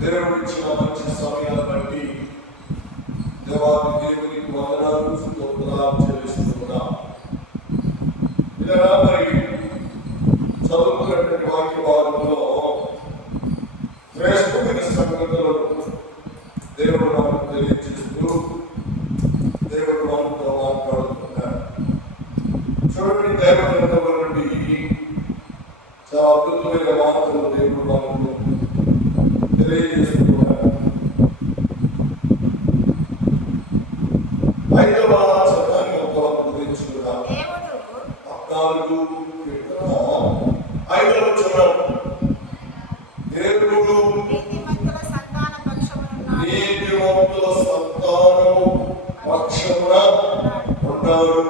దేవుడు ఇచ్చిన మంచి సమయాన్ని బట్టి దేవాది దేవునికి వందనాలు స్తోత్రాలు చెల్లిస్తున్నాం. ఇలా మరి చదువుకున్నటువంటి వాక్య భాగంలో శ్రేష్టమైన సంగతులను దేవుడు మనకు తెలియజేస్తూ దేవుడు మనతో మాట్లాడుతున్నాడు. చూడండి, దైవగ్రంథంలో నుండి చాలా అద్భుతమైన మాటలు దేవుడు మనకు తెలియజేస్తున్నాడు. 5వ చట్టాన్ని గురించి 14 5వ చట్టం, దేవుడు నీతిమంతుల సంతానము పక్షమున ఉంటారు.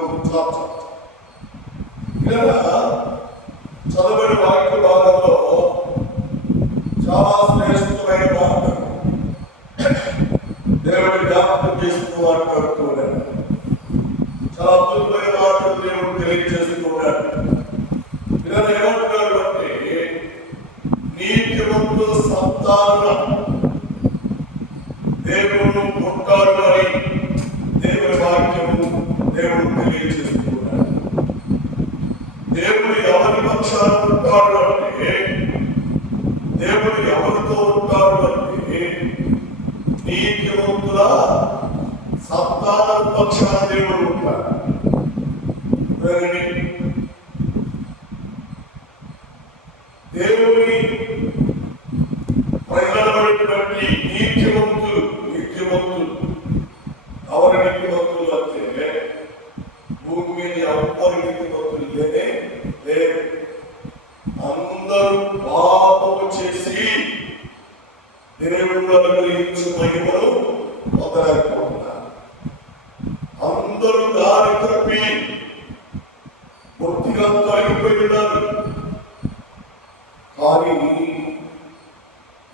చదవని వాక్య భాగంలో చాలా శ్రేష్టమైన మాటలు దేవుడి జ్ఞాపకం చేస్తూ మాట్లాడుతున్నాడు. చాలా అద్భుతమైన మాటలు దేవుడు తెలియజేస్తున్నాడు. ఇలా ఏమంటున్నాడు అంటే, నీతిమంతుల సంతానం దేవుడు ఉంటాడు అని దేవుడి వాక్యము దేవుడు తెలియజేస్తున్నాడు. దేవుడు ఎవరి పక్షాన ఉంటాడు అంటే, దేవుడు ఎవరితో ఉంటాడు అంటే, నీతిమంతుల సంతాన పక్షాన దేవుడు ఉంటాడు. దేవుని ప్రజలబడినటువంటి నీతిమంతులు ఎవరి నీతిమంతులు అంటే, భూమి మీద ఎవరి నీతిమంతులు లేనే లేదు. అందరూ పాపము చేసి దేవుడు అనుగ్రహించు మహిమను పొందలేకపోతున్నారు. అందరూ దారి తప్పి పూర్తిగా తొలగిపోయినారు. కానీ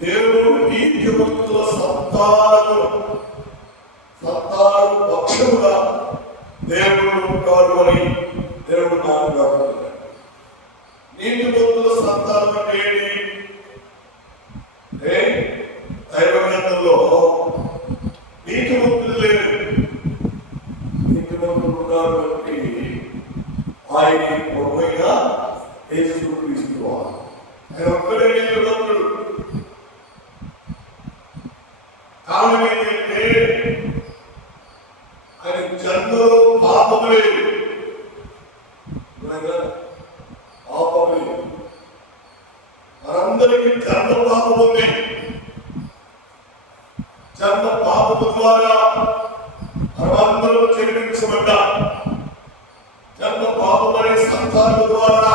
దేవుడు నీతిమంతుల సంతానము పక్షముగా దేవుడు ఉంటాడు అని దేవుడు మాట్లాడుతున్నాడు. నీతిమంతుల సంతానం అంటే దైవగ్రంథంలో నీతిమంతులు లేరు, నీతిమంతులు ఉన్నారు బట్టి ఆయన ప్రభువైన యేసుక్రీస్తు ఆయన ఒక్కడే నీతిమంతుడు. కారణం ఏంటంటే ఆయన జన్మలో పాపము లేదు. మనందరికీ జన్మ పాపం ఉంది. జన్మ పాపము ద్వారా మనమందరూ జన్మించబడ్డా, జన్మ పాపం అనే సంతానం ద్వారా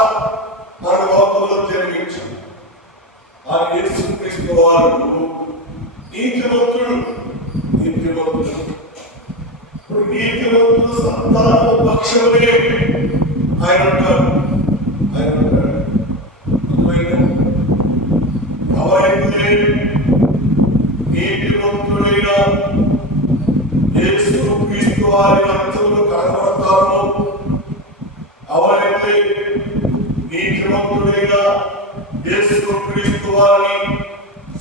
మన లోకంలో జన్మించాం. ఆ యేసుక్రీస్తు వారు నీతిమంతుడు. ఇప్పుడు నీతిమంతుల సంతాన పక్షమునే ఆయన ఉంటారు. ఎవరైతే నీతిమంతుడైన యేసుక్రీస్తు వారి రక్తములు కనబడతారో, ఎవరైతే నీతిమంతుడైన యేసుక్రీస్తు వారిని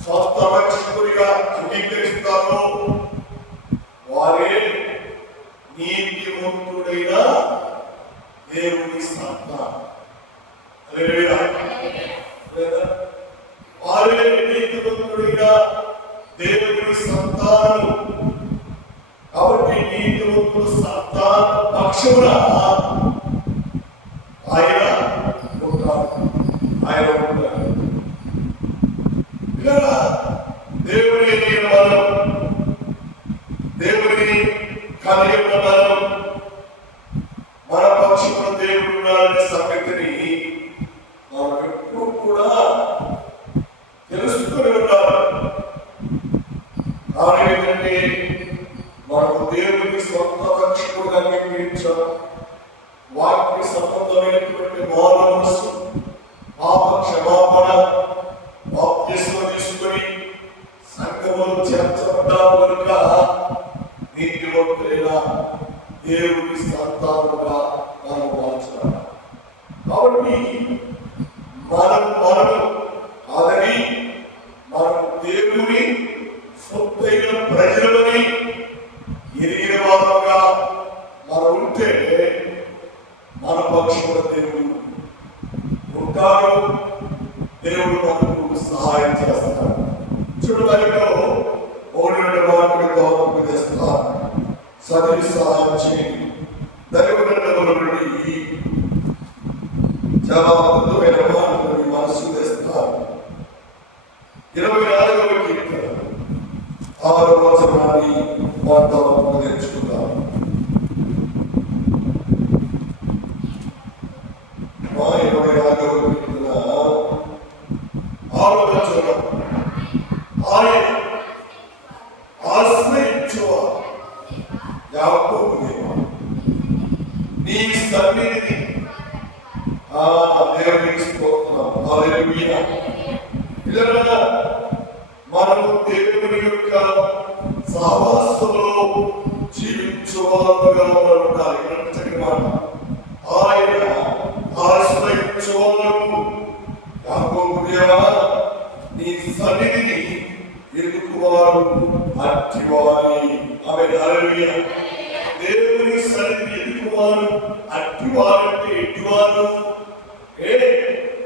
స్వస్థ రక్షకుడిగా అంగీకరిస్తారో వారే నీతిమంతుడైన దేవుని సంతానం. వారే నీతిమంతుడైన దేవుని సంతానం. కాబట్టి నీతిమంతుల సంతాన పక్షమున ఆయన ఉంటాడు. ఇలా దేవుని బలం, దేవుని కలిగిన బలం, మన పక్షమున దేవుడు ఉన్నాడనే సంగతిని మనం ఎప్పుడు కూడా తెలుసుకుని ఉంటారు. కారణం ఏంటంటే, మనకు దేవుని స్వంత రక్షకుడు అంగీకరించాం. వాక్య సంబంధమైనటువంటి మారు మనస్సు, పాప క్షమాపణ, బాప్తిస్మం తీసుకుని సంఘములో చేర్చబడ్డాము కనుక నీతిమంతులైన దేవుని సంతానముగా మనం మార్చుకున్నాం. కాబట్టి మనము కాదని సహాయం చేస్తాడు. చూడబడిలో 3 మార్కులతో తెస్తారు. సభ్యులు సహాయం చేయండి. దైవగ్రంథముల నుండి జవాబులు మార్కులు మనసు తెస్తారు. 24వ కీర్తన 6వ వచనాన్ని వార్తలకు తెచ్చుకుందాం. 24వ కీర్తన 6వ వచనం. ఆయన ఆశ్రయించువారు యాకోబు దేవా, నీ సన్నిధిని దేవునికి స్తోత్రం. హల్లెలూయా. పిల్లరా, మనము దేవుని యొక్క సహవాసంలో జీవించువారుగా ఉండాలి. ఆయన ఆశ్రయించువారు యాకోబు దేవా, నీ సన్నిధిని ఎదుగువారు అట్టివారి. ఆమె హల్లెలూయా. దేవుని సన్నిధిని ఎదుగువారు అట్టివారు అంటే ఎట్టివారు?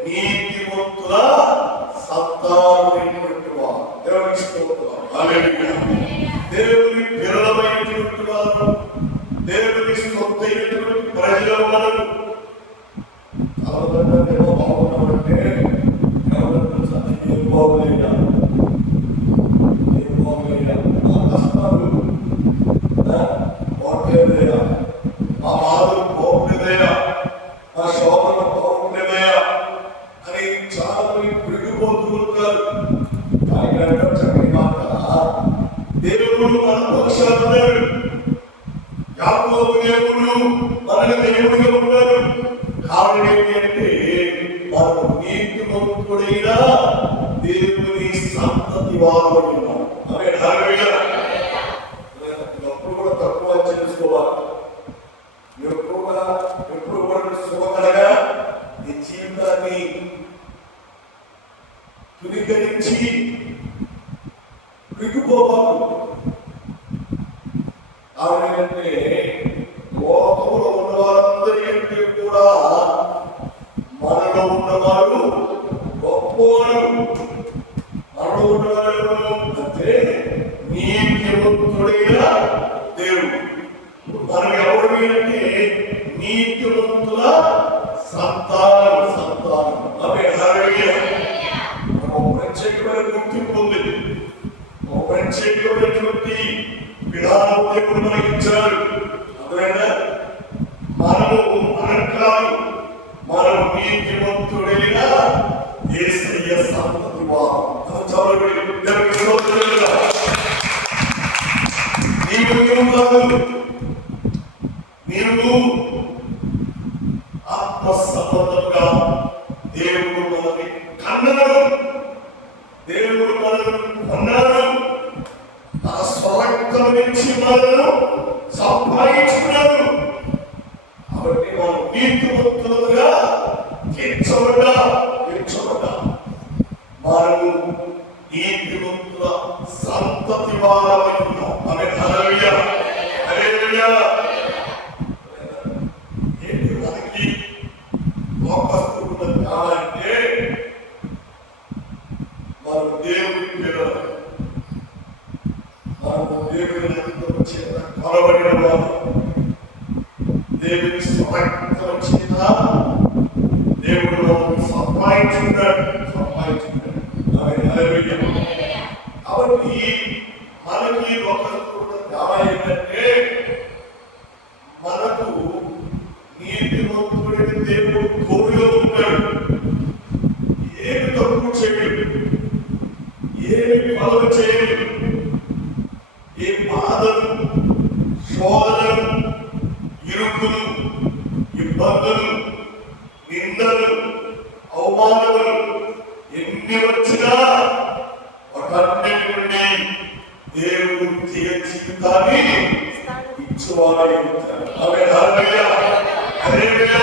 నీతిమంతుల సంతానమైనటువంటి వారు. దేవునికి స్తోత్రం. హల్లెలూయా. దేవుని పిల్లలమైనటువంటి వారు, దేవుని సొత్తైనటువంటి ప్రజలు మనము. ఎవరంటే బాగున్నామంటే ఏం బాగులేదా, ఏం బాగులేదా, మా కష్టాలు బాగులేదయా, మా బాధలు బాగులేదయా, మా శోభను బాగుండేదయా అని చాలా మంది పెరిగిపోతూ ఉంటారు. కానీ చక్కని మాట, దేవుడు మన పక్షాలున్నాడు. యాకోబు దేవుడు మనకు దేవుడిగా ఉన్నాడు. కారణం ఏంటంటే మనకు నీతిమంతుడైన దేవుని సంతతి వారు ఉన్నాడు. ఆమె హల్లెలూయా. ఎప్పుడు కూడా తక్కువ చేసుకోవాలి. ఎప్పుడు కూడా శుభకరగా నీ జీవితాన్ని తునీకరించి విడిపోవాలి. ఆవిడంటే లోకంలో ఉన్న వారందరికంటే కూడా మనలో ఉన్నవాడు గొప్పవాడు. మనలో ఉన్నవాడు అంటే నీతిమంతుడైన దేవుడు. మనం ఎవరు అంటే నీతిమంతుల సంతానం. ఆమె హల్లెలూయా. ప్రత్యేకమైన గుర్తింపు ఉంది. ప్రత్యేకమైనటువంటి విధానం దేవుడు మనకి ఇచ్చాడు. అందువల్ల మనం నీతిమంతుడైన యేసయ్య సంతతి వారు. నీవు ఆత్మ సంబంధంగా దేవుడు మనల్ని కన్నాడు. దేవుడు మనల్ని కొన్నాడు. తన స్వరక్తం నుంచి మనల్ని సంపాదించుకున్నాడు. కాబట్టి మనం నీతిమంతులుగా తీర్చబడ్డా. మనము నీతిమంతుల సంతతి వారమై ఉన్నాం. ఆమె హల్లెలూయా. హల్లెలూయా. ఏంటి మనకి లోకస్తున్న కాలంటే మనం దేవుని పిల్లలు, మనము దేవుని చేత కొనబడిన వారు, దేవుని స్వరక్తం చేత దేవుడు మనల్ని సంపాదించుకున్నాడు. కాబట్టి మనకి లోకస్తున్న ఏంటంటే మనకు నీతిమంతుడైన దేవుడు తోడుగా ఉంటాడు. ఏమి తప్పు చేయడు, ఏమి పనులు చేయడు. ఏ బాధలు, శోధనలు, ఇరుకులు, ఇబ్బందులు, నిందలు, అవమానములు ఎన్ని వచ్చినా వాటన్నిటి నుండి దేవుడు జీవితాన్ని ఇచ్చేవాడే ఉంటాడు. ఆమె హల్లెలూయా. హల్లెలూయా.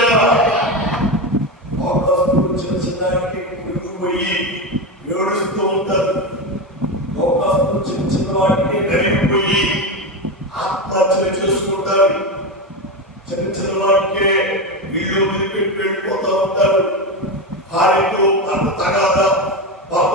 చిన్నదానికి కురిగిపోయి ఏడుస్తూ ఉంటారు. లోకస్తులు చిన్న వాటికి నలిగిపోయి ఆత్మహత్యలు చేసుకుంటారు. చిన్న వాటికే వీళ్ళు వదిలిపెట్టి వెళ్ళిపోతూ ఉంటారు. భార్యతో తగాదా, భర్త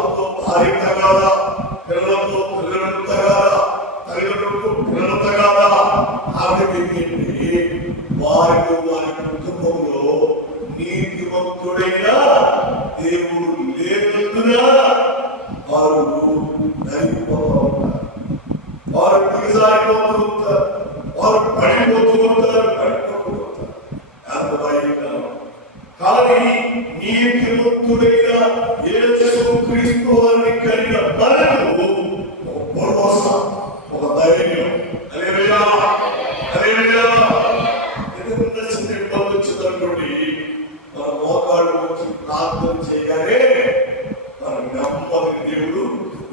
దేవుడు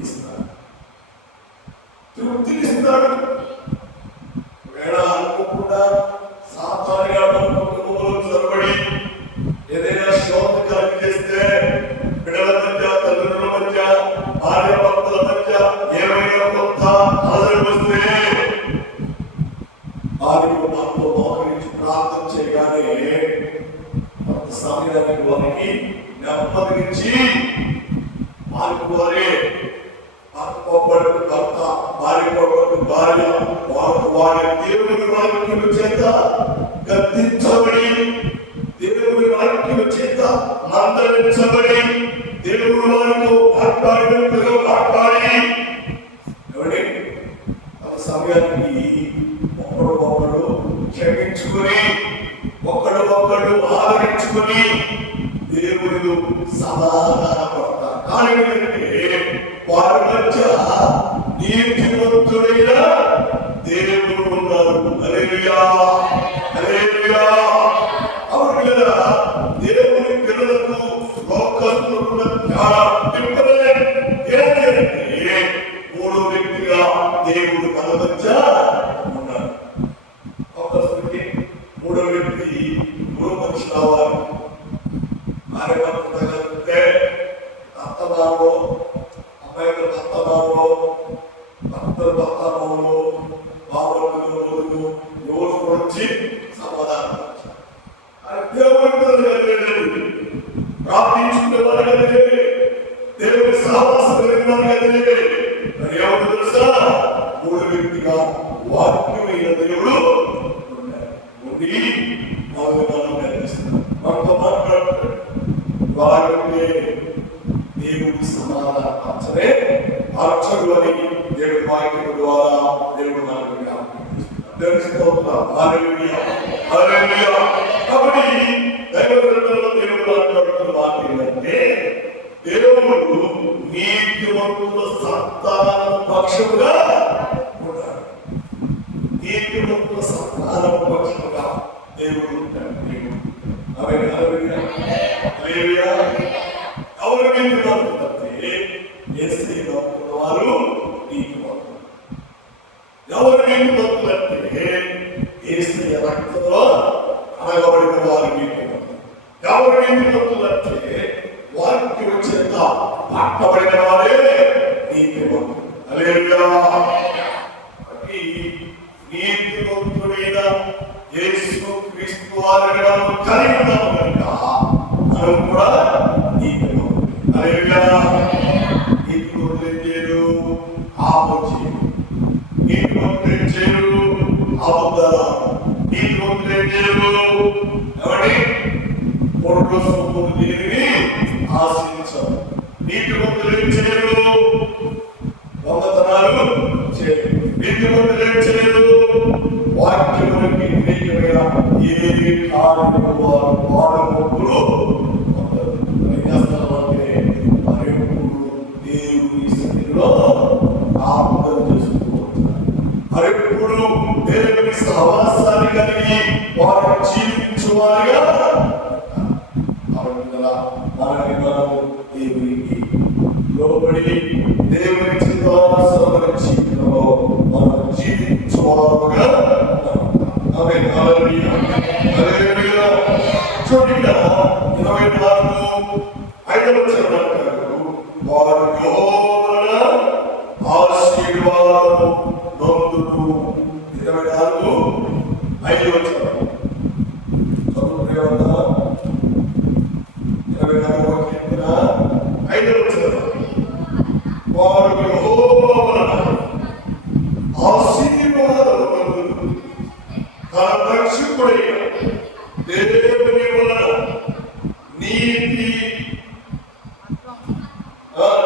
ఇస్తాడు, తృప్తినిస్తాడు. వేళ అనుకోకుండా సాధారణంగా మన కుటుంబంలో చొరబడి ఏదైనా శోధన కలిగజేస్తే బిడ్డల మధ్య, తల్లిదండ్రుల మధ్య, భార్య భర్తల మధ్య ఏమైనా కొంత అలజడి వస్తే వారికి మనతో మోకరించి ప్రార్థన చేయగానే కొంత సమయానికి వారికి నెమ్మదించి వారికి వారే భర్త, భార్య భార్య వారి దేవుని వాక్యం చేత గద్దించబడి, దేవుని వాక్యం చేత మందలించబడి, దేవుని వారితో మాట్లాడినట్టుగా మాట్లాడి సమయానికి ఒకడు క్షమించుకుని, ఒకడు ఆదరించుకుని దేవుడు సమాధానపడతారు. కానీ వారి మధ్య నీతిమంతుడైన దేవుడు ఉన్నారు. హల్లెలూయా, హల్లెలూయా. అవును కదా, దేవుని పిల్లలకు లోకస్తున్న ఏంటంటే మూడో వ్యక్తిగా దేవుడు మన మధ్య ఉన్నారు. లోకస్తుడికి మూడో వ్యక్తి, మూడో మనిషి కావాలి. భార్యభర్తలుంటే అత్తమావో, అమ్మాయిలు అత్తమావో, భర్తలు భర్తమావో, బాబులు ఎవరు వచ్చి సమాధానం ప్రార్థించుకునే వారు కదే, దేవుని సహవాసం కలిగిన వారు కదే. మరి ఎవరు తెలుసా? మూడు వ్యక్తిగా వాక్యమైన దేవుడు ఉండి మనతో మాట్లాడుతాడు. వారంటే దేవుడి సమాధానపరచలే అర్చకులు అని దేవుడి వాక్యం ద్వారా దేవుడు మనకు తెలుసుకోవాలి. కాబట్టి దైవ గ్రంథంలో దేవుడు మాట్లాడుతున్న మాట ఏంటంటే, దేవుడు నీతిమంతుల సంతానం పక్షముగా ఉంటాడు. నీతిమంతుల సంతానం పక్షముగా దేవుడు ఉంటాడు. ఎవరు నీతిమంతులంటే యేసయ్య వారు నీతిమంతులు. ఎవరు నీతిమంతులంటే యేసయ్య రక్తంలో అనగబడిన వారు నీతిమంతులు. ఎవరు నీతిమంతులంటే వారికి వచ్చేంత పట్టబడిన వారే నీతిమంతులు. హల్లెలూయా. నీతిమంతుడైన యేసు క్రీస్తు వారిని మనం కలిగి ఉన్నాము కనుక మనం కూడా నీతిమంతులు. హల్లెలూయా. నీతిమంతులు ఏం చేయరు? ఆపొచ్చి నీతిమంతులు ఏం చేయరు? అబద్ధాలు. నీతిమంతులు ఏం చేయరు? ఎవరి పొరుగు సొమ్మును దేనిని ఆశించరు. నీతిమంతులు ఏం చేయరు? దొంగతనాలు చేయరు. నీతిమంతులు ఏం చేయరు? వాక్యములకు వ్యతిరేకమైన ఏ కార్యము వారు వాడములు దేవుని సన్నిధిలో ఆపదలు చేసుకుంటూ మరెప్పుడు దేవుని సహవాసాన్ని కలిగి వారు జీవించువారుగా మనము దేవునికి లోబడి దేవుని చిత్తానుసారించి మనం జీవించువారుగా. చూడండి 24 వారు యెహోవా ఆశీర్వాదము నొందుతూ 24 5 వారు యెహోవా ఆశీర్వాదము తన రక్షకుడైన దేవుని వలన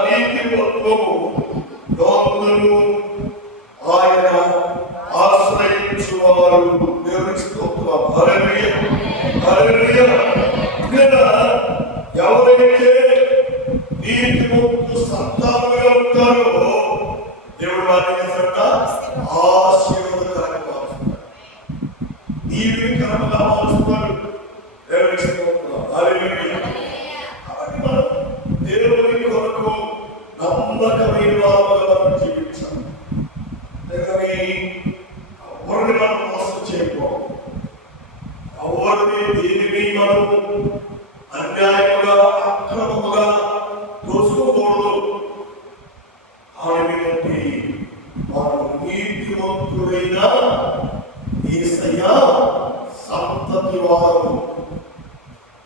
నీతిమత్వము నొందును ఆయన ఆశ్రయించువారు దేవునికి స్తోత్రం. హల్లెలూయా, హల్లెలూయా. ఎవరైతే నీతిమంతులు సంతానముగా ఉంటారో దేవుడు వారిని ఆశీర్వాదకరంగా మారుస్తాడు, దీవెనకరంగా మారుస్తాడు. దేవునికి స్తోత్రం. హల్లెలూయా. కాబట్టి మనం దేవుని కొరకు నమ్మకమైన నమ్మకమైన వారుగా మనం జీవించాలి. కానీ ఎవరిని మనం మోసం చేయకూడదు. ఎవరిని దేనిని మనం అన్యాయంగా అక్రమముగా దోచుకోకూడదు. ఆయనకి మనం నీతిమంతుడైన యేసయ్య సంతతి వారు,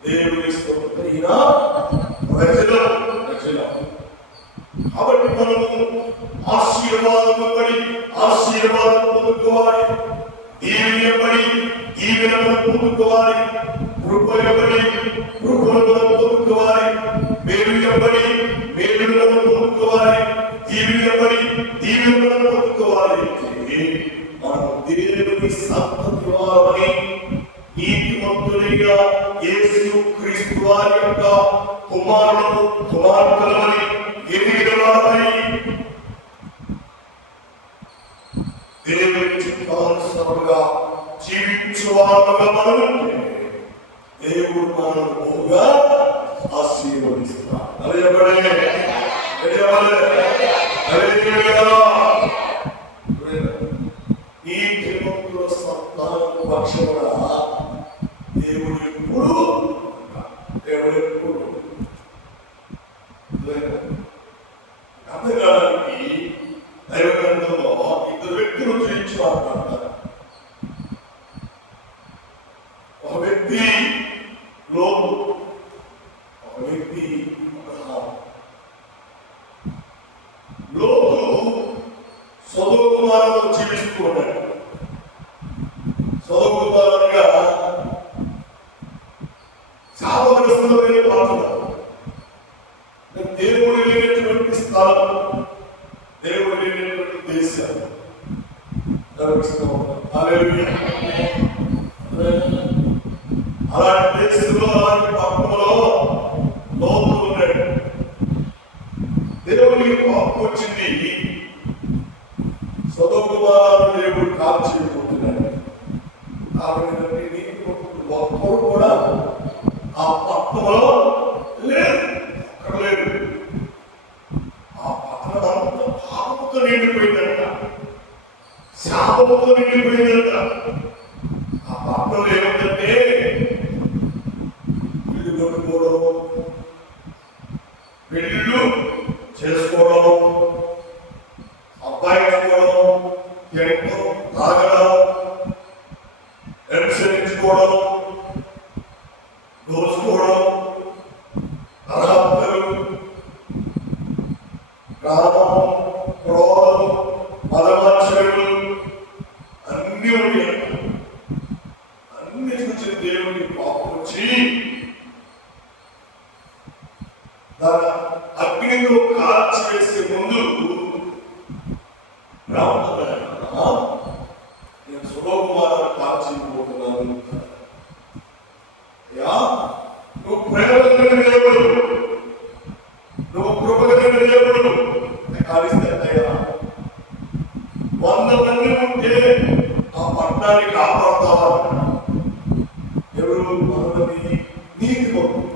దేవుని స్తోత్రమైన ప్రజలు. కాబట్టి మనము ఆశీర్వాదం పడి ఆశీర్వాదం పొందుకోవాలి, దీవెనపడి దీవెనను పొందుకోవాలి, కృపయబడి కృపలను పొందుకోవాలి, మేలుయబడి మేలులను పొందుకోవాలి, దీవెనపడి దీవెనలను పొందుకోవాలి. మనం దేవుని సంతతి వారని, నీతిమంతులైన యేసు క్రీస్తు వారి యొక్క కుమారులను కుమార్తెలని ఎదిగినవారని, దేవుని చిత్తానుసారముగా జీవించువారుగా మనము దేవుడు మనల్ని బహుగా ఆశీర్వదిస్తాడు. నీతిమంతుల సంతానం పక్షముగా దేవుడు ఎప్పుడు అర్థకాలానికి దైవ గ్రంథంలో ఇద్దరు వ్యక్తులు గురించి మాట్లాడతారు. ఒక వ్యక్తి లోపు, ఒక వ్యక్తి లోతు సొదొమ కుమారుడు జీవిస్తూ ఉన్నాడు. సొదొమ కుమారుడుగా శాపగ్రస్తులైన పాత్రలు, దేవుడు లేనటువంటి స్థలం, దేవుడు లేనటువంటి దేశం. అలాంటి దేశంలో అలాంటి పక్కలో లోతు ఉన్నాడు. దేవుడికి కోపం వచ్చింది. సొదొమ కుమారుడు దేవుడు కాల్చిపోతున్నాడు. ఒక్కడు కూడా ఆ పక్కలో లేదు, అక్కడ లేదు. ఆ పక్కన అంతా పాపముతో నిండిపోయిందంట, శాపముతో నిండిపోయిందంట. ఆ పక్కలో ఏమిటంటే ఇల్లు కొట్టుకోవడం, పెళ్ళిళ్ళు చేసుకోవడం, అబ్బాయి చేసుకోవడం, తినడం, తాగడం, అనుసరించుకోవడం, దోచుకోవడం, అర్హతలు, కామం, క్రోధం, మదమాత్సర్యాలు అన్నీ ఉన్నాయి. అన్ని చూసి దేవుని పాపం వచ్చి దాని అగ్నిలో కాల్చివేసే ముందు నేను సొదొమ కుమారుడు కాల్చిపోతున్నాను. నువ్వు ప్రేమ కలిగిన దేవుడు, నువ్వు కృప కలిగిన దేవుడు కాలిస్తే 100 మంది ఉంటే ఆ పట్టణాన్ని కాపాడుతావా? ఎవరు? 100 మంది నీతిమంతులు,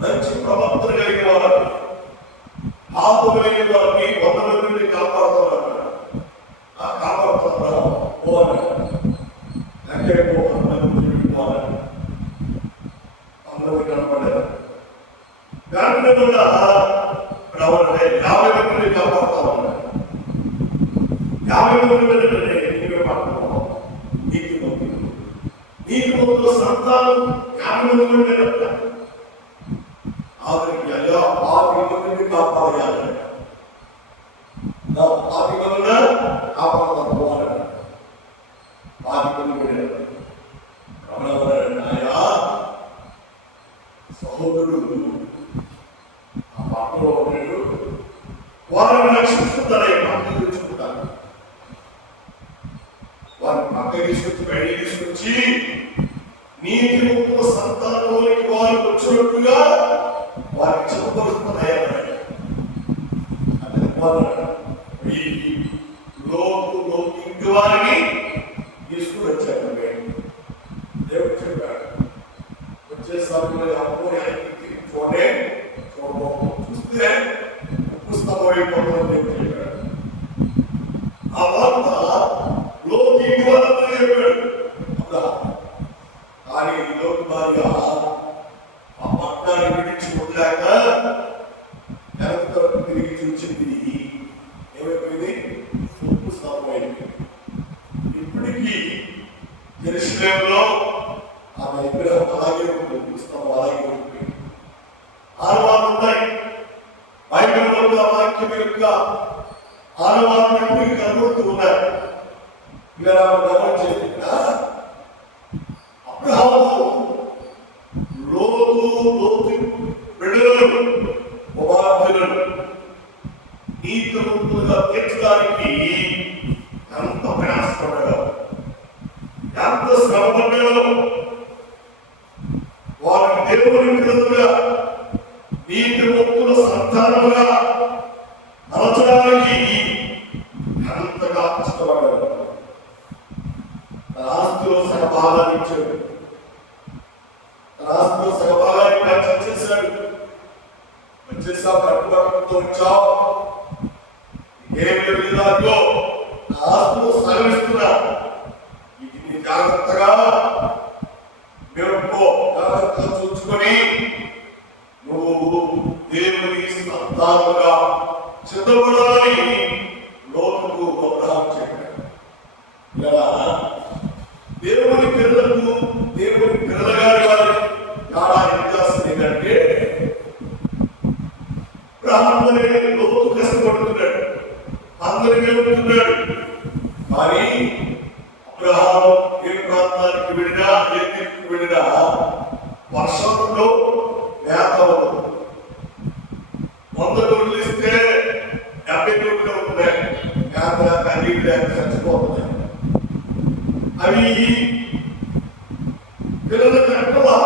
మంచి ప్రవర్తన కలిగిన వారు, పాపం కలిగిన వారిని 100 మందిని కాపాడుతారు. ఆ కాపాడుతారా? అందరూ కనపడారు. దాంట్లో కూడా రావాలంటే 50 మంది కాపాడుతామన్నారు. 50 మంది నీవే పడుతున్నావు. నీతిమంతుల సంతానం 50 మంది ఆఖరికి అయ్యా 50 మందిని కాపాడాలి, నా 50 మందిగా కాపాడుతాను పోవాలన్నాడు. 50 మంది అయ్యా సహోదరుడు ఆ పక్కలో ఉన్నాడు, వారిని రక్షించుకుంటారు, పక్కన తెచ్చుకుంటారు. వారిని పక్క తీసుకొచ్చి బయట తీసుకొచ్చి నీతిమంతుల సంతానంలోనికి వారు వచ్చినట్టుగా వారికి చెప్పబడుతున్నాయి. ఈ లోతు ఇంటి వారిని తీసుకుని వచ్చాడు. దేవుడు చెప్పాడు, వచ్చే సమయంలో అప్పుడు చూస్తే తక్కువైపోతుందని చెప్పాడు. ఆ వార్త లోకి చెప్పాడు. కానీ లోకి భార్య ఆ పట్టణాన్ని విడిచిపోలేక తిరిగి చూసింది. ఏమైపోయింది? శంకుస్థాపమైంది. ఇప్పటికీ యెరూషలేములో ఆమె విగ్రహం అలాగే ఉంటుంది, పుస్తకం అలాగే ఉంటుంది. ఆనవాళ్ళు ఉన్నాయి. బైబిల్లో వాక్యం యొక్క ఆనవాళ్ళు ఇప్పటికీ కనబడుతూ ఉన్నాయి. ఇలా గమనించిన అబ్రహాము లోతు బిడ్డలు కుమార్తెలను నీతిమంతులుగా తీర్చడానికి ఎంత ప్రయాసపడ్డాడు, ఎంత శ్రమపడ్డాడు. వారి దేవుని పిల్లలుగా నీతిమంతుల సంతానముగా అలచడానికి ఎంతగా కష్టపడ్డాడు. తన ఆస్తిలో సగభాగాన్ని ఇచ్చాడు. తన ఆస్తిలో సగభాగాన్ని చేశాడు. వచ్చేసావు, కట్టుబట్టలతో వచ్చావు, ఏమి దాంట్లో ఆస్తిలో సగమిస్తున్నా, వీటిని జాగ్రత్తగా మెరుపు జాగ్రత్తగా చూసుకొని నువ్వు దేవుని సంతానముగా సిద్ధపడాలని లోతుకు అబ్రహాము చెప్పాడు. ఇలా దేవుని పిల్లలకు దేవుని పిల్లగారి వారి చాలా వ్యత్యాసం ఏంటంటే అందరి లోతు కష్టపడుతున్నాడు, అందరికీ వెళ్తున్నాడు. కానీ అబ్రహాము ఏ ప్రాంతానికి వెళ్ళినా, ఏ తీర్పుకి వెళ్ళినా వర్షంలో మేత ఉండదు. 100 గొర్రెలు ఇస్తే 70 గొర్రెలు ఉంటున్నాయి. మేత కన్నీ చచ్చిపోతున్నాయి. అవి పిల్లలకు అంటవా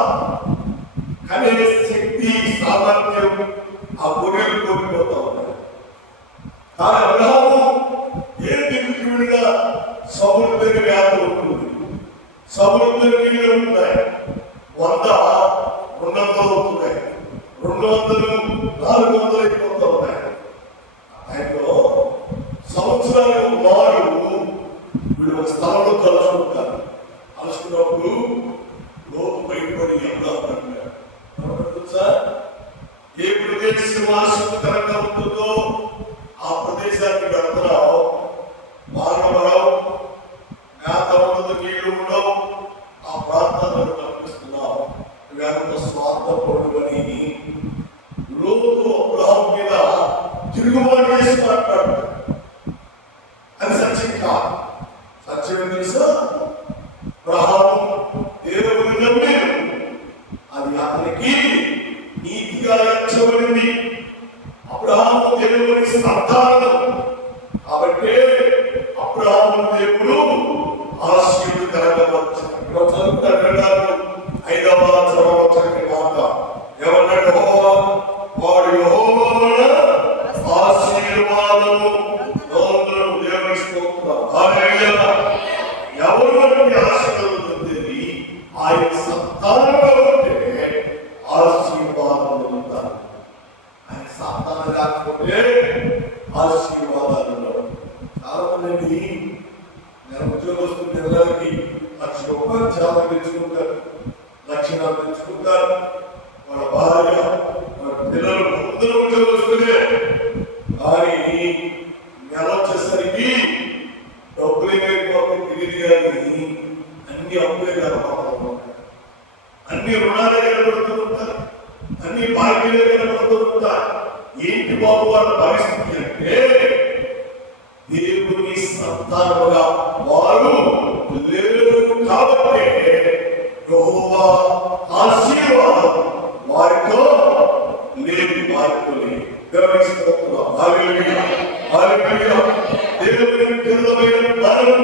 కనే శక్తి సామర్థ్యం ఆ గొర్రెలు కోల్పోతా ఉన్నాయి. కానీ అబ్రహాము ఏ దిక్కుకి వెళ్ళినా సముద్రం దగ్గర మేత ఉంటుంది, సముద్రం దగ్గర నీళ్ళు ఉంటున్నాయి. 100 200 అవుతున్నాయి, 200 400 అయిపోతా ఉన్నాయి. ఆయనలో సంవత్సరాలకు వారు వీళ్ళు ఒక స్థలంలో కలుసుకుంటారు. కలుసుకున్నప్పుడు లోపు బయటపడి సార్ ఏ ప్రదేశం ఆసక్తికరంగా ఉంటుందో ఆ ప్రదేశానికి వెళ్తున్నావు. మానవరావు మేత ఉండదు, నీళ్లు ఉండవు, ఆ ప్రాంతాలను కనిపిస్తున్నావు. వెనక స్వార్థపడు అని లోతు అబ్రహాము మీద తిరుగుబాటు చేసి మాట్లాడు. అది సత్యం కాదు. సత్యం ఏం తెలుసా? అబ్రహాము దేవుని నమ్మాడు, అది అతనికి నీతిగా ఎంచబడింది. అబ్రహాము దేవుని సంతానం కాబట్టి అబ్రహాము దేవుడు ఆశీర్వదకరంగా వచ్చాడు. 5వ వచనం మాట ఎవరన్నాడు? వాడు యెహోవా ఆశీర్వాదము దేవుని స్తోత్రం. హల్లెలూయా. ఎవరు ఆశీర్వాదం పొందేది? ఆయన సంతానంగా ఉంటే ఆశీర్వాదం పొందుతారు. ఆయన సంతానం కాకపోతే ఆశీర్వాదాలు ఉండవు. చాలా మంది ఉద్యోగస్తులు నెలకి ₹1,00,000 చాలా తెచ్చుకుంటారు, లక్షణాలు తెచ్చుకుంటారు. వాళ్ళ భార్య, వాళ్ళ పిల్లలు అందరూ ఉద్యోగస్తులే. కానీ నెల వచ్చేసరికి డబ్బులే తెలియదు. కానీ అన్ని అప్పులే కనపడుతూ ఉంటాయి, అన్ని రుణాలే కనపడుతూ ఉంటారు, అన్ని బాకీలే కనపడుతూ ఉంటారు. ఏంటి బాబు వాళ్ళ పరిస్థితి అంటే దేవుని సంతానముగా వారు లేరు కాబట్టి యెహోవా ఆశీర్వాదం వారితో లేదు, వారితో లేదు. దేవుని స్తోత్రం. హల్లెలూయా, హల్లెలూయా. దేవుని పిల్లలమైన మనం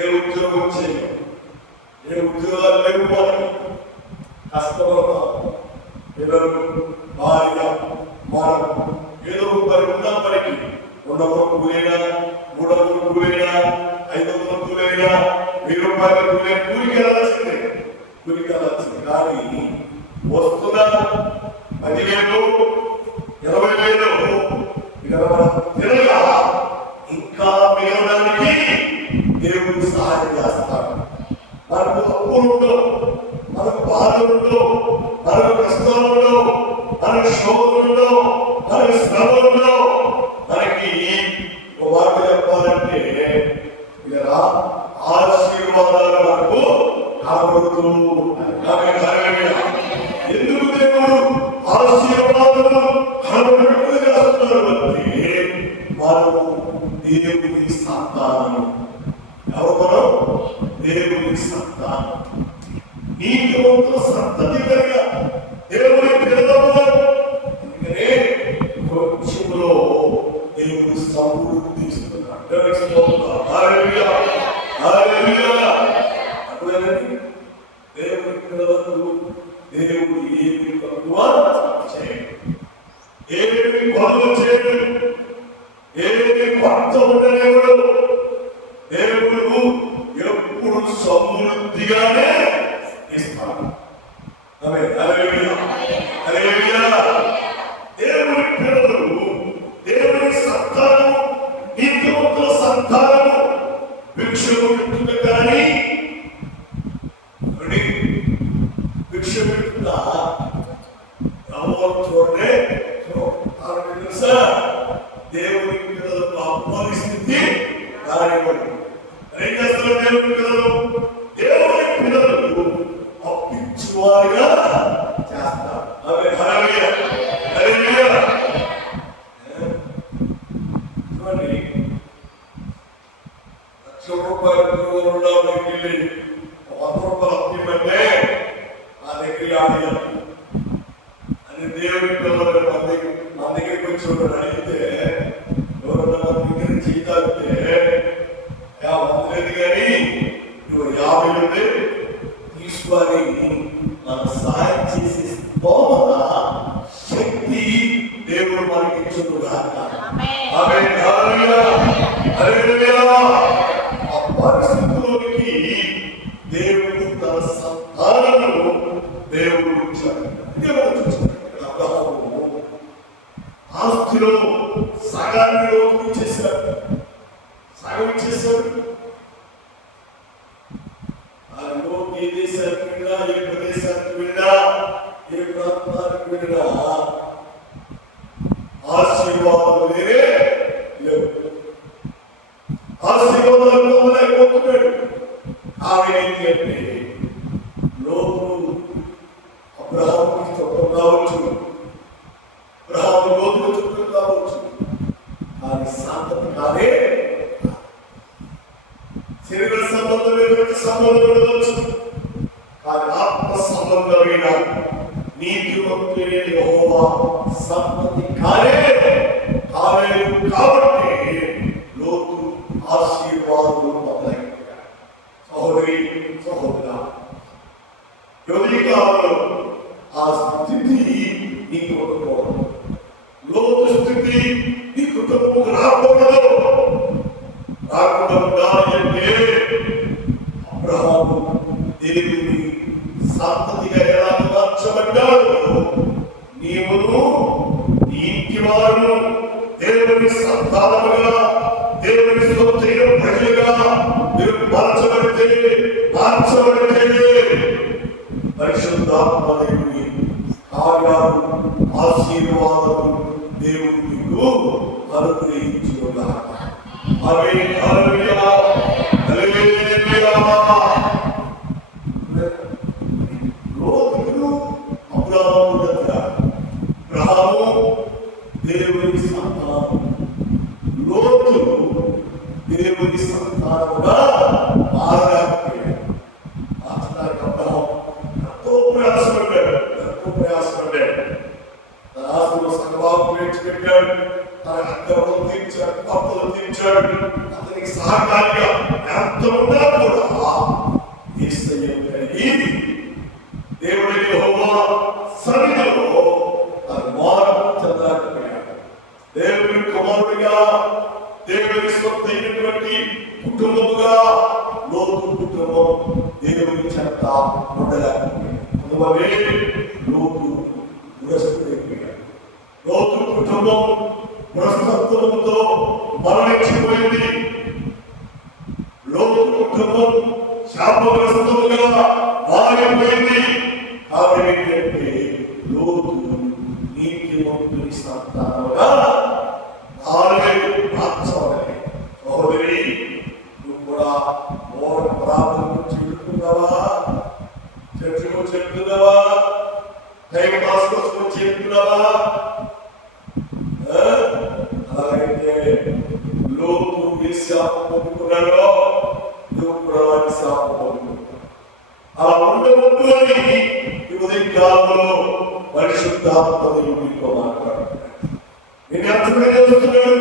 ఏ ఉద్యోగం చేయం, ఏ ఉద్యోగాలు లేకపోతే కష్టపడతాం. పిల్లలు, భార్య, మనం ఏదో ఒకరి ఉన్నప్పటికీ 200 కూలైనా, 300 కూలైనా, 500 కూలైనా, 1000 రూపాయల కూలైనా కూలికి వెళ్ళాల్సిందే. కానీ వస్తున్న 10,000, 20,000 మన శ్రమలో మనకి ఒక మాట చెప్పాలంటే ఇలా ఆశీర్వాదాలు మనకు కనబడుతూ ఎందుకు దేవుడు ఆశీర్వాదాలు కనబడుతూ చేస్తున్నారు అంటే మనము దేవుని సంతానం. ఎవరు? దేవుని సంతానం. నీతివంతుల సంతతి కలిగా దేవుని పిల్లలు. అందుకనే కొంచెంలో దేవుడు సమృద్ధి ఇస్తున్నాడు. అటువైపు దేవుని పిల్లలకు దేవుడు ఏమి తక్కువ చేయడు, ఏమి కొనుగోలు చేయడు, ఏమి కొత్త ఉండలేడు. దేవుడు ఎప్పుడు సమృద్ధిగానే ఇస్తాడు. దేవుని పిల్లలు, దేవుని సంతానం, నీతివంతుల సంతానము భిక్షము పెట్టుట కానీ భిక్ష పెట్టుట చూడండి. తెలుసా దేవుని పిల్లలకు అపరిస్థితి రానివ్వండి. ఏం చేస్తారు దేవుని పిల్లలు? దేవుని పిల్లలకు అప్పించువారుగా చేస్తారు. చూడండి, ₹1,00,000 వెళ్ళి ₹100 అప్పిమంటే నా దగ్గర అని దేవుని పిల్లలు మన దగ్గరికి వచ్చి అడిగితే ఎవరన్నా మన దగ్గర చేయాలంటే లేదు కానీ నువ్వు 50 ఉంటే తీసుకొని మన సాయం చేసే శక్తి దేవుడు మనకి ఇచ్చుకున్నాడు. ఆ పరిస్థితుల్లోకి దేవుడు తన సంతానము దేవుడు ఇచ్చాడు. ఆస్తిలో సగాన్ని ఇచ్చేశాడు, సగం ఇచ్చేశాడు. ఏ దేశానికి వెళ్ళినా, ఏ ప్రదేశానికి వెళ్ళినా, ఏ ప్రాంతానికి వెళ్ళినా ఆశీర్వాదం వేరే లేవు. ఆశీర్వాదాలు పొందలేకపోతున్నాడు. ఆమె ఏంటి అంటే లోపు అబ్రహాముకి చుట్టం కావచ్చు, అబ్రహాము లోతుకు చుట్టం కావచ్చు, కానీ సంతతి కాదే. శరీర సంబంధమైన సంబంధం ఉండవచ్చు, కానీ ఆత్మ సంబంధమైన నీతివంతుడైన యెహోవా సంతతి కాదే. కాబట్టి లోతు ఆశీర్వాదాలు పొందలేకపోయాడు. సహోదరి సహోదరా, యోధికాలలో ఆ స్థితి నీ కుటుంబం, లోతు స్థితి నీ కుటుంబం రాకూడదు. రాకుండా ఉండాలంటే అబ్రహాము దేవుని సంతతిగా ఎలా మార్చబడ్డాడు, నీవును నీ ఇంటి వారు దేవుని సంతానముగా, దేవుని సొత్తైన ప్రజలుగా మీరు మార్చబడితే పరిశుద్ధాత్మ దేవుని కార్యాలు, ఆశీర్వాదము దేవుడు మీకు అనుగ్రహించుకున్నాడు. దేవుని సంతానం, లోతు దేవుని సంతానముగా మారలేకపోయాడు. ఎంతో ప్రయాసపడ్డాడు. తన ఆస్తులు సంఘాలు పెట్టాడు, తన అక్కలు తీర్చాడు, భక్తులు తీర్చాడు. అతనికి సహకారిగా ఎంత ఉన్నా కూడా దేవుడి యెహోవా సన్నిధిలో తను మార్పు చెందలేకపోయాడు. దేవుని కుమారుడిగా, దేవుని సొత్తైనటువంటి కుటుంబముగా లోతు కుటుంబం దేవుని చెంత ఉండలేకపోయాడు. అందువల్లే లోతు భ్రష్టుడైపోయాడు. లోతు కుటుంబం భ్రష్టత్వంతో మరణించిపోయింది. లోతు కుటుంబం శాపగ్రస్తముగా మారిపోయింది. కాబట్టి లోతు నీతిమంతుని సంతానం. సంతానముగా మార్చబడాలి. సహోదరి, నువ్వు కూడా మోహన ప్రార్థన చెబుతున్నావా? చర్చకు చెప్తున్నావా? టైం పాస్ కోసం చెప్తున్నావా? అలాగైతే లోతు ఏ శాపం పొందుకున్నాడో నువ్వు కూడా శాపం పొందుకున్నావు. అలా ఉండవద్దు అని ఈ ఉదయకాలంలో పరిశుద్ధాత్మ దేవునితో మాట్లాడుతున్నాడు. నేను అర్థమే చదువుతున్నాడు.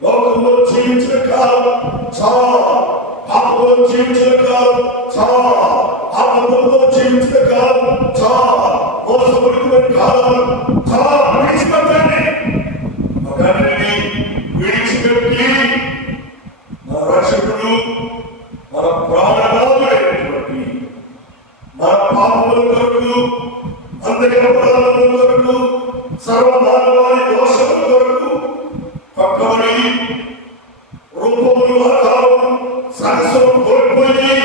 లోకంలో జీవించిన కాలం చాలా, పాపంలో జీవించిన కాలం చాలా, ఆత్మలో జీవించిన కాలం చాలా, మోసపడుతున్న కాలం చాలా విడిచిపెట్టండి. ఒకరిని విడిచిపెట్టి మన రక్షకుడు, మన ప్రాణనాథుడైనటువంటి మన పాపముల కొరకు, అందరి అపరాధముల కొరకు, సర్వమానవాళి దోషముల కొరకు పక్కబడి రూపములు, ఆకారము, సరస్సును కోల్పోయి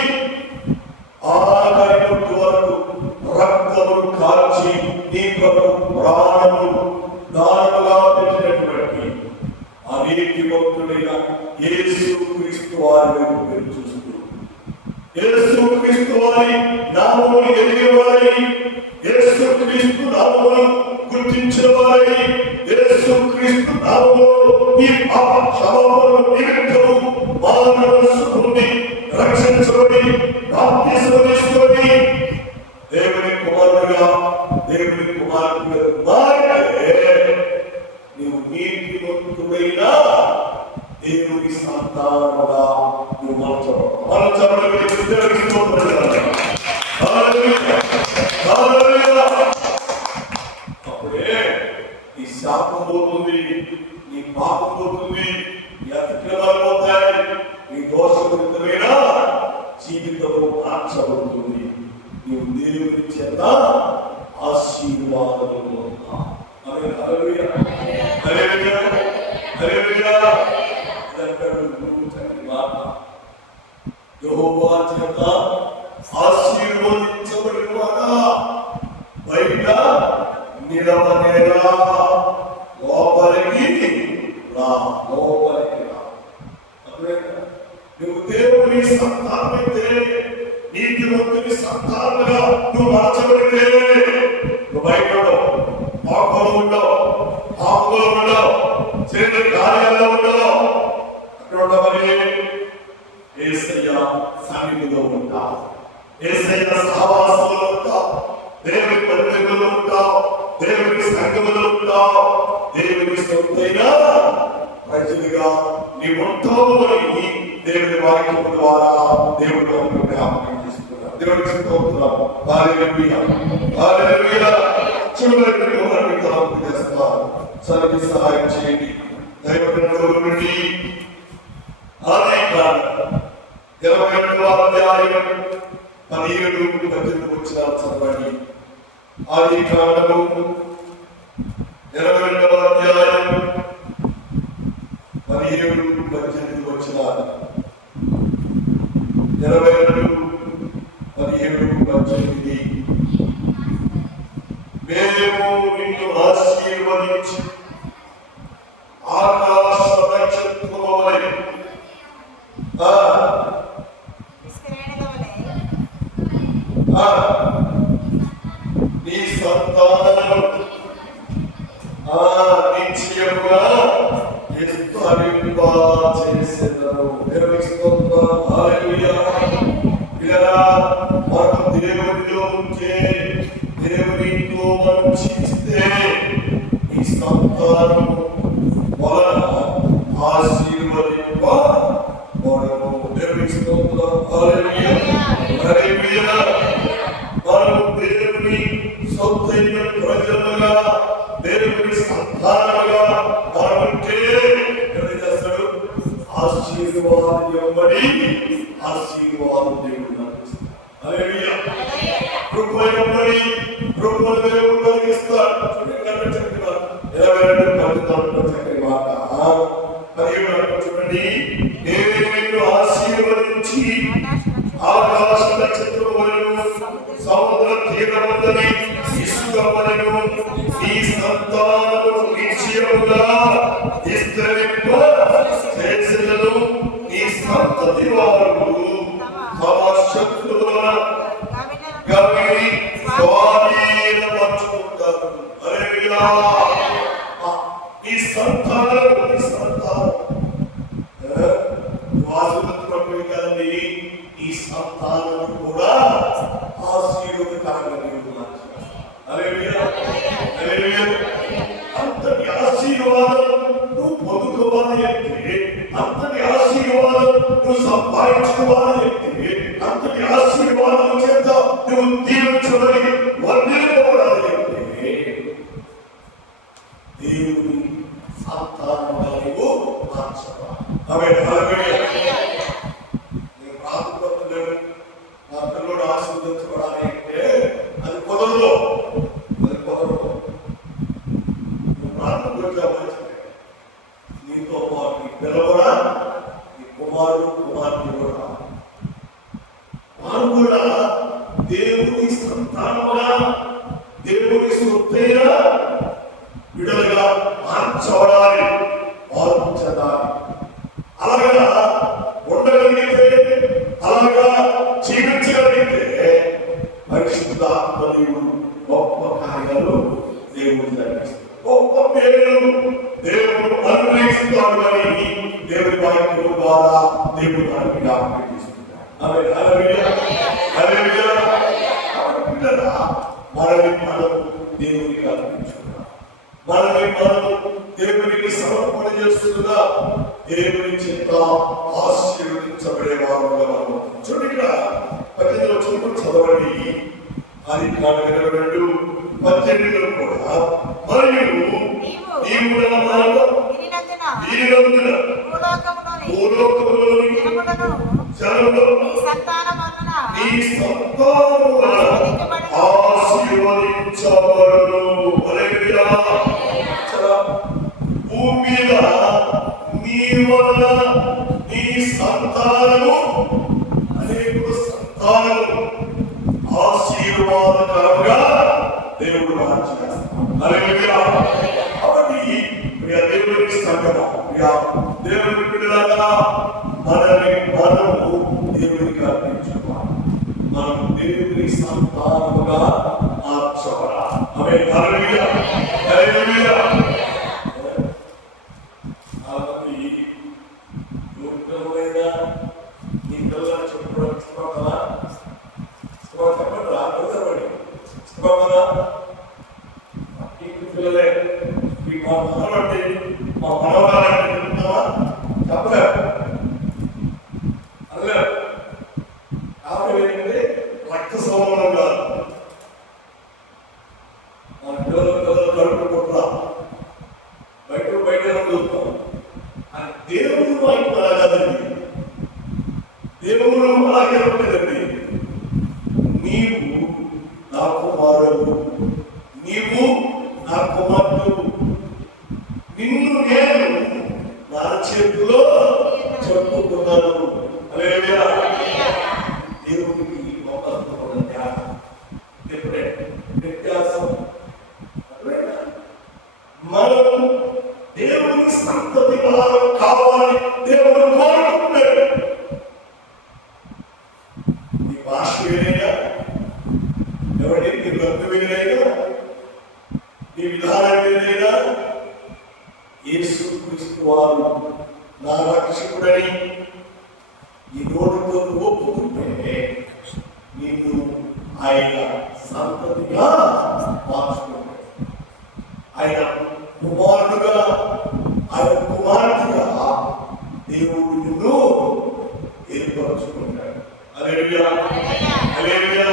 ఆఖరి పొట్టు వరకు రక్తమును కాల్చి నీ కొరకు ప్రాణము దానముగా పెట్టినటువంటి ఆ నీతిమంతుడైన యేసుక్రీస్తు వారి వైపు చూస్తూ, యేసుక్రీస్తు వారి నామమును ఎరిగిన వారై, యేసుక్రీస్తు నామమును గుర్తించిన వారై, యేసుక్రీస్తు నామములో ఈ పాప క్షమాపణ నిమిత్తము మానవసు పొంది రక్షించబడి బాప్తిస్మం తీసుకొని దేవుని కుమారుడిగా, దేవుని కుమారుడిగా మారితే నీవు నీతిమంతుడైన దేవుని సంతానముగా నువ్వు మార్చబడతావు. అప్పుడే నీ శాపం పోతుంది, నీ పాపం పోతుంది, నీ అతిక్రమాలు పోతాయి, నీ దోషపూరితమైన జీవితము మార్చబడుతుంది. నీవు దేవుని చేత ఆశీర్వాదము పొందుతావు. హల్లెలూయా, హల్లెలూయా, హల్లెలూయా. యెహోవా చేత ఆశీర్వదించబడిన వాడా బయట నిలవనేలా, లోపలికి రా, లోపలికి రా. నువ్వు దేవుని సంతానమైతే, నీతిమంతుని సంతానముగా నువ్వు మార్చబడితే, నువ్వు బయట ఉండవు, పాపంలో ఉండవు, పాపంలో ఉండవు, శరీర కార్యాల్లో ఉండవు. అక్కడ ఉండవని యేసయ్య సన్నిధిలో ఉంటావు, యేసయ్య సహవాసంలో ఉంటావు, దేవుని పరిచర్యలో ఉంటావు, దేవుని సంఘములో ఉంటావు, దేవుని సొంతైన ప్రజలుగా నీ ఉంటావు అని దేవుని వాక్యం ద్వారా దేవుడు జ్ఞాపకం చేస్తున్నాడు. దేవుడికి స్తోత్రం. హల్లెలూయా, హల్లెలూయా. చూడండి, మనం చేస్తాం. సర్వీ సహాయం చేయండి. దైవ గ్రంథంలో నుండి ఆదికాండం 22వ అధ్యాయం 17-18 వచనాలు చదవండి. ఆదికాండము 22వ అధ్యాయం 17-18 వచనాలు. 22:17. మేము నిన్ను ఆశీర్వదించి ఆకాశ నక్షత్రము వలె నీ సంతానము నిశ్చయముగా చేసేదను. హల్లెలూయా. ఇలా మనం దేవునిలో ఉంటే, దేవునితో మనం జీవిస్తే ఈ సంతానము వలన ఆశీర్వదింపబడును. దేవునికి స్తోత్రం. హల్లెలూయా, హల్లెలూయా. మనము దేవుని సొత్తైన ప్రజలుగా, దేవుని సంతానముగా మనముంటే ఎవరు చేస్తాడు? ఆశీర్వాదం ఇవ్వబడి ఆశీర్వాదం దేవుడు అందిస్తాడు. హల్లెలూయా. కృప ఇవ్వబడి కృపను దేవుడు అందిస్తాడు. 22 చక్కని మాట. 17 చూడండి. నేను నిన్ను ఆశీర్వదించి ఆకాశ నక్షత్రములను సముద్ర తీరములని ఇసుక వలెను నీ సంతానమును నిశ్చయం అధికముగా విస్తరింప చేసినను నీ సంతతి వారు తమ శక్తుల గవిని స్వాధీనపరుచుకుంటారు. హల్లెలూయా. ఈ సంతానం వాసులకి కదండి. ఈ సంతానం కూడా ఆశీర్వాదకరంగా అంతటి ఆశీర్వాదం నువ్వు పొందుకోవాలి అంటే, అంతటి ఆశీర్వాదం నువ్వు సంపాదించుకోవాలి అంటే, అంతటి ఆశీర్వాదం చేత నువ్వు దీవించబడి వర్ధిల్లుకోవాలి అంటే దేవుని సంతానంగా నువ్వు మార్చవాలి. నేను ప్రార్థిస్తున్నాను, నా పిల్లడు ఆశీర్వదించబడాలి అంటే అది కుదరదు. నీతో పాటు నీ పిల్ల కూడా, నీ కుమారుడు కుమార్తె కూడా, వారు కూడా దేవుని సంతానముగా, దేవుని సొత్తైన బిడ్డలుగా మార్చబడాలి, మార్పు చెందాలి. అలాగా ఉండగలిగితే, అలాగా జీవించగలిగితే పరిశుద్ధాత్మ దేవుడు గొప్ప కార్యాలు దేవుడు జరిగిస్తాడు, గొప్ప పేరు దేవుడు అనుగ్రహిస్తాడు అని దేవుడి వాక్యం ద్వారా దేవుడు మనకు జ్ఞాపకం చేస్తున్నాడు. మనల్ని మనం దేవునికి అర్పించుకున్నాం, మనల్ని మనం దేవునికి సమర్పణ చేస్తున్నా, దేవుని చేత ఆశీర్వదించబడే వారుగా మనం. చూడండి, 18వ వచనం చదవండి. అది 22:18 కూడా, మరియు నీవు నా మాట వినినందున భూలోకములోని జనములు నీ సంతానము వలన ఆశీర్వదించబడును. హల్లెలూయా. భూమి మీద నీ వలన నీ సంతానము, అనేక సంతానము ఆశీర్వాదకరంగా దేవుడు మార్చేస్తాడు. హల్లెలూయా. కాబట్టి దేవునికి సంగమా, దేవుని బిడ్డలారా, మనల్ని మనము దేవునికి అర్పించుకోవాలి. మనం దేవుని సంతానముగా మార్చబడాలి. హల్లెలూయా. హల్లెలూయా. కాబట్టి యుక్తమైన నీ పిల్లలు చెప్పడం ఇష్టపడతారా? చెప్పండి, అర్థపడి ఇష్టపడతారా? పిల్లలే మా మనవండి, మా మనవరాలంటే చెప్తున్నావా? చెప్పలేదు. అలా కాబట్టి ఏంటంటే రక్త సంబంధం కాదు. మన పిల్లలు కడుపుకుంటున్నా బయట చూస్తాం. అది దేవుడు వాకి అలాగదండి, దేవుడు అలాగే ఉంటుందండి. నీవు నా కుమారుడు, నీవు నా కుమార్తె, నిన్ను నేను నా చేతిలో చెప్పుకున్నాను. హల్లెలూయా. దేవునికి వ్యత్యాసం. మనం దేవుని సంతతి కావాలని దేవుడు కోరుకుంటున్నాడు. నీ భాష వేరేగా, ఎవరి నీ రంగు వేరేగా, నీ విధానం వేరేగా. యేసు క్రీస్తు వారు నా రక్షకుడని ఈ నోటితో ఒప్పుకుంటే నిన్ను ఆయన సంతతిగా మార్చుకుంటాడు. ఆయన కుమారుడుగా, ఆయన కుమార్తెగా దేవుడు నిన్ను ఏర్పరచుకుంటాడు. హల్లెలూయా. హల్లెలూయా.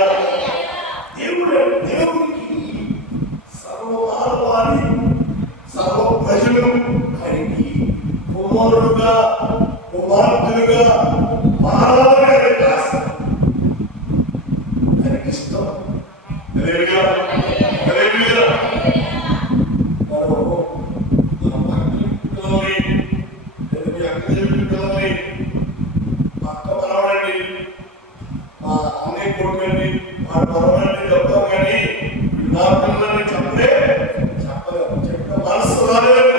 దేవునికి సర్వమానవాళి, సర్వ ప్రజలు ఆయనకి కుమారుడుగా, కుమార్తెలుగా మారాలని రాస్తారు. ఆయనకి ఇష్టం. హల్లెలూయా. హల్లెలూయా. పక్క మనవడండి, మా అన్నయ్య కొడుకండి, మా మనవడండి చెప్తాం కానీ నా పిల్లల్ని చెప్పలే, చెప్పలేదు, చెప్పిన మనసు రాలేదు.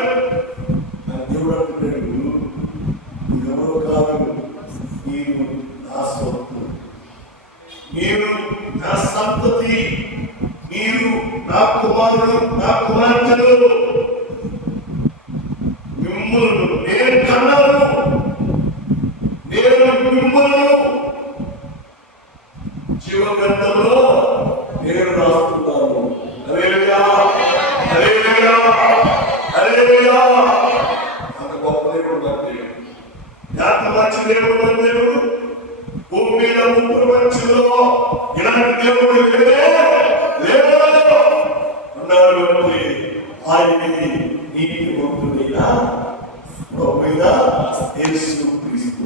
యేసు క్రీస్తు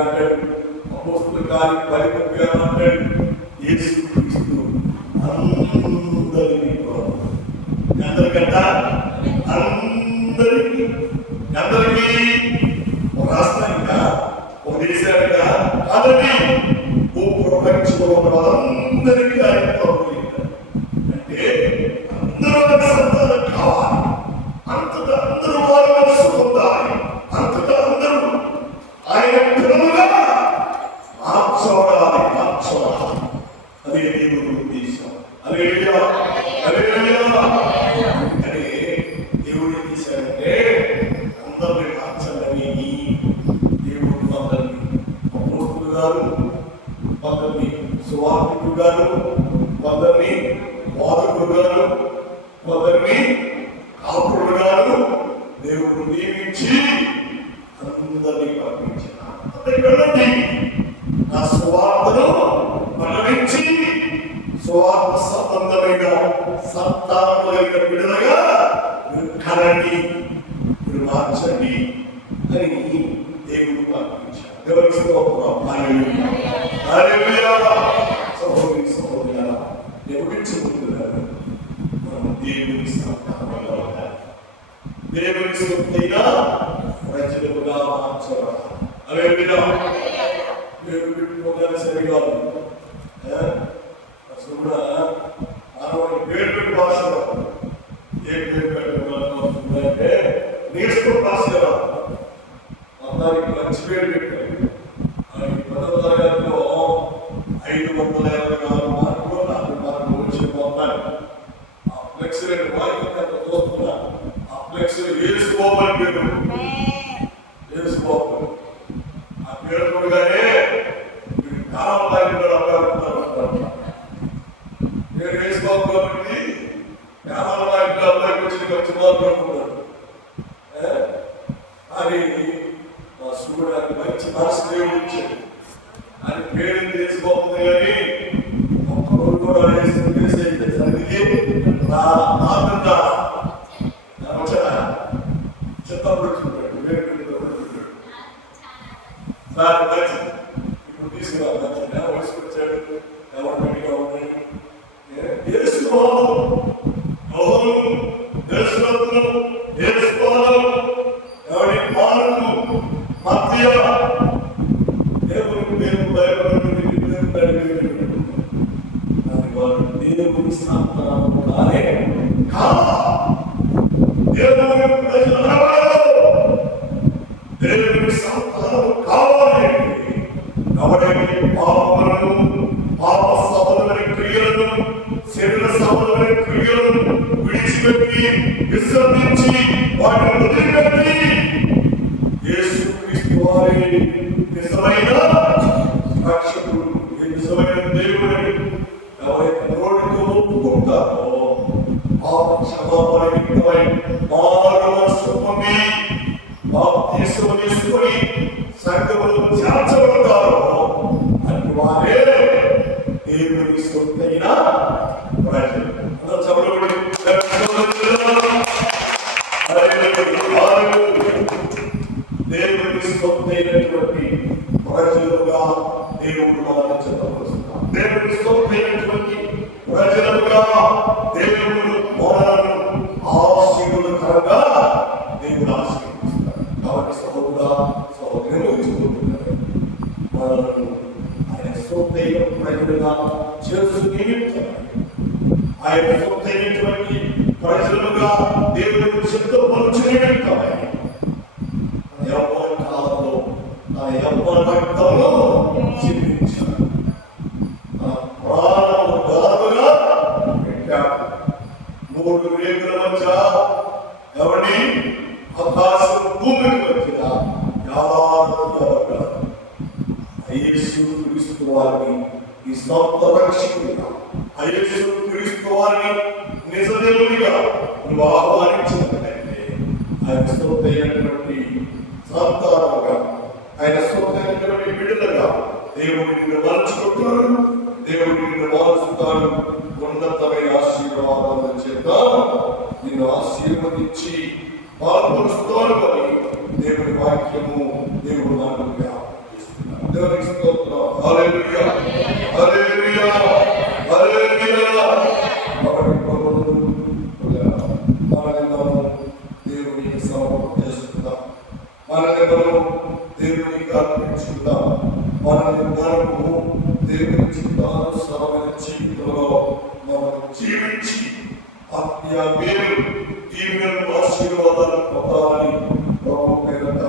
అంటాడు. అపోస్తలుల కార్యం 10:30 అంటాడు, యేసు క్రీస్తు అందరికీ అందరికంట అందరికీ ఒక రాష్ట్రానిక ఒక దేశానిక అతని ఓ ప్రపంచంలో ఉన్న వాళ్ళందరికీ ఆయన అంటే అందరూ సంతానం కావాలి, అంతటా అందరూ వాళ్ళ మనసు పొందాలి, అంతటా అందరూ ఆయన క్రమగా మార్చబడాలి. అదే దేవుని ఉద్దేశం. హల్లెలూయా హల్లెలూయా. అందుకని దేవుడు ఏం చేశాడంటే అందరినీ మార్చాలని దేవుడు కొందరిని అపోస్తలులు గారు, కొందరిని సువార్తికులు గారు, కొందరిని బోధకులు గారు, కొందరిని కాపురులు గారు దేవుడు నియమించి అందరినీ పంపించారు. అందరికి వెళ్ళండి, నా సువార్తను ప్రకటించి సువార్త సంబంధమైన సంతానమైన విడుదలగా మీరు కనండి, మీరు మార్చండి అని దేవుడు పంపించారు. దేవునికి స్తోత్రం. హల్లెలూయా హల్లెలూయా. సహోదరి సహోదరులారా, ఎవరించుకుంటున్నారు మనం దేవుని సంతానంలో ఉండాలి. దేవుని సొత్తైన ప్రజలుగా మార్చబడాలి. హల్లెలూయా. పేరు పెట్టుకోగానే సరికాదు. అసలు కూడా మనం పేరు పెట్టి భాషలో ఏ పేరు పెట్టాలంటే నేర్చుకున్న భాషలో అందరికి మంచి పేరు పెట్టారు. 10వ తరగతిలో 554 మార్కులు 4 మార్కులు వచ్చి పోతాయి. ఆ ఫ్లెక్సీ వాయిస్ చూస్తున్నా, ఆ ఫ్లెక్సీ వేసుకోమని పేరు వేసుకోవాలి. ఆ పేరు చూడగానే నేను వేసుకోవాలి కాబట్టి అబ్బాయికి వచ్చి మాట్లాడుకున్నాడు. అది మా సూర్యుడు మంచి మనసు దేవుడు ఇచ్చాడు. అది పేరు వేసుకోతుంది కానీ ఒక్కరు కూడా వేసేసరికి చిత్తప్పుడు ఇప్పుడు తీసుకురా వయసుకొచ్చాడు, ఎవరు గట్టిగా ఉన్నాయి ఎవరి మార్పు మధ్య దేవుని సంతానము కానే దేవుని సంతానము కావాలి. ఎవరైతే పాపములను, పాప సంబంధమైన క్రియలను, శరీర సంబంధమైన క్రియలను విడిచిపెట్టి విసర్జించి వాటిని వదిలిపెట్టి యేసుక్రీస్తు వారి నిజమైన రక్షకుడు, నిజమైన దేవుడని ఎవరైతే నోటితో ఒప్పుకుంటారో పాప క్షమాపణ నిమిత్తమై మారు మనసు పొంది బాప్తిస్మము తీసుకొని సంఘములో చేర్చబడతారో అటు వారే దేవుని సొత్తైన ప్రజలు. దేవుని సొత్తైనటువంటి ప్రజలుగా దేవుడు మనల్ని చెప్పవలసిన దేవుని సొత్తైనటువంటి ప్రజలుగా దేవుడు మనలను ఆశీర్వాదకరంగా దేవుడు ఆశీర్వదిస్తాడు. కాబట్టి సహోదరుడా సహోదరులు ఉంచుకుంటున్నారు మనలను ఆయన సొత్తైన ప్రజలుగా చేసుకుని ఆయన సొత్తైనటువంటి ప్రజలుగా దేవుడు సిద్ధపరచుకుని యవ్వన కాలంలో ఆ యవ్వన రక్తంలో జీవించాడు. ప్రాణము దారుగా పెట్టాడు. 3 రేకుల మధ్య ఎవరిని ఆకాశం భూమికి మధ్య యేసు క్రీస్తు వారిని ఈ సొంత రక్షకుడిగా, యేసు క్రీస్తు వారిని నిజ దేవునిగా నువ్వు ఆహ్వానించినట్లయితే ఆయన సొత్తైనటువంటి సంతానముగా, ఆయన సొత్తైనటువంటి బిడ్డలుగా దేవుడు నిన్ను మలుచుకుంటాడు, దేవుడు నిన్ను మారుస్తాడు. ఉన్నతమైన ఆశీర్వాదాల చేత నిన్ను ఆశీర్వదించి బాగుపరుస్తాడు అని దేవుని వాక్యం వాక్యము దేవుడు మనకు జ్ఞాపకం చేస్తున్నాడు. దేవునికి స్తోత్రం. హల్లెలూయా, హల్లెలూయా, హల్లెలూయా. కాబట్టి ప్రభువును మనల్ని దేవునికి సమర్పణ చేసుకుందాం. మనల్ని దేవునికి అర్పించుకుందాం. మనల్ని దేవుని చిత్తానుసారమైన జీవితంలో మనం జీవించి ఆత్మీయ మేలు దీవెనలు ఆశీర్వాదాలు పొందాలని ప్రభు పేరిట